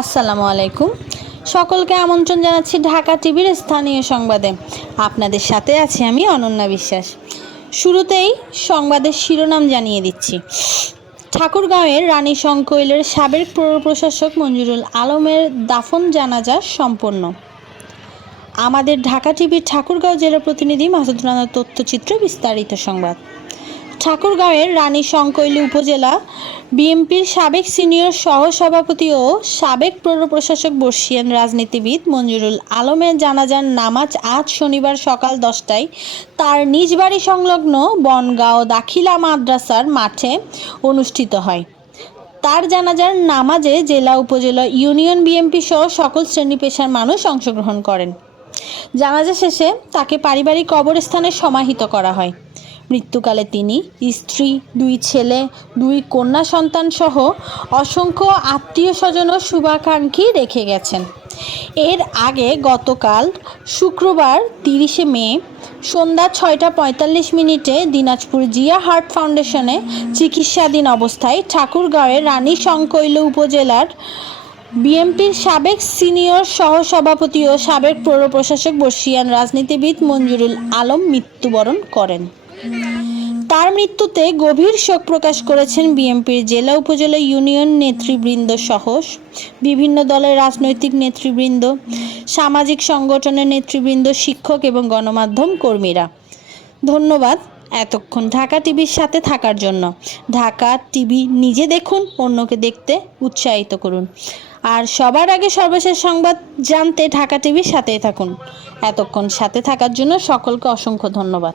আসসালামু আলাইকুম। সকলকে আমন্ত্রণ জানাচ্ছি ঢাকা টিভির স্থানীয় সংবাদে। আপনাদের সাথে আছি আমি অনন্যা বিশ্বাস। শুরুতেই সংবাদের শিরোনাম জানিয়ে দিচ্ছি। ঠাকুরগাঁওয়ের রানী শঙ্কৈলের সাবেক পৌর প্রশাসক মঞ্জুরুল আলমের দাফন জানাজা সম্পন্ন। আমাদের ঢাকা টিভির ঠাকুরগাঁও জেলা প্রতিনিধি মাসুদ রানার তথ্যচিত্র বিস্তারিত সংবাদ। ঠাকুরগাঁওয়ের রানী শঙ্কৈলী উপজেলা বিএনপির সাবেক সিনিয়র সহসভাপতি ও সাবেক পৌর প্রশাসক বর্ষিয়ান রাজনীতিবিদ মঞ্জুরুল আলমের জানাজার নামাজ আজ শনিবার সকাল দশটায়। তার নিজ বাড়ি সংলগ্ন বনগাঁও দাখিলা মাদ্রাসার মাঠে অনুষ্ঠিত হয়। তার জানাজার নামাজে জেলা, উপজেলা, ইউনিয়ন বিএনপি সহ সকল শ্রেণি পেশার মানুষ অংশগ্রহণ করেন। জানাজা শেষে তাকে পারিবারিক কবরস্থানে সমাহিত করা হয়। মৃত্যুকালে তিনি, স্ত্রী, দুই ছেলে, দুই কন্যা সন্তান সহ অসংখ্য আত্মীয় স্বজন ও শুভাকাঙ্ক্ষী রেখে গেছেন। এর আগে গতকাল শুক্রবার তিরিশে মে, সন্ধ্যা ছয়টা পঁয়তাল্লিশ মিনিটে দিনাজপুর জিয়া হার্ট ফাউন্ডেশনে চিকিৎসাধীন অবস্থায় ঠাকুরগাঁওয়ের রানী শঙ্কৈল উপজেলার বিএনপির সাবেক সিনিয়র সহসভাপতি ও সাবেক পৌর প্রশাসক বর্ষিয়ান রাজনীতিবিদ মঞ্জুরুল আলম মৃত্যুবরণ করেন। তার মৃত্যুতে গভীর শোক প্রকাশ করেছেন বিএনপির জেলা উপজেলা ইউনিয়ন নেতৃবৃন্দ সহ বিভিন্ন দলের রাজনৈতিক নেতৃবৃন্দ, সামাজিক সংগঠনের নেতৃবৃন্দ, শিক্ষক এবং গণমাধ্যম কর্মীরা। ধন্যবাদ এতক্ষণ ঢাকা টিভির সাথে থাকার জন্য। ঢাকা টিভি নিজে দেখুন, অন্যকে দেখতে উৎসাহিত করুন। আর সবার আগে সর্বশেষ সংবাদ জানতে ঢাকা টিভির সাথেই থাকুন। এতক্ষণ সাথে থাকার জন্য সকলকে অসংখ্য ধন্যবাদ।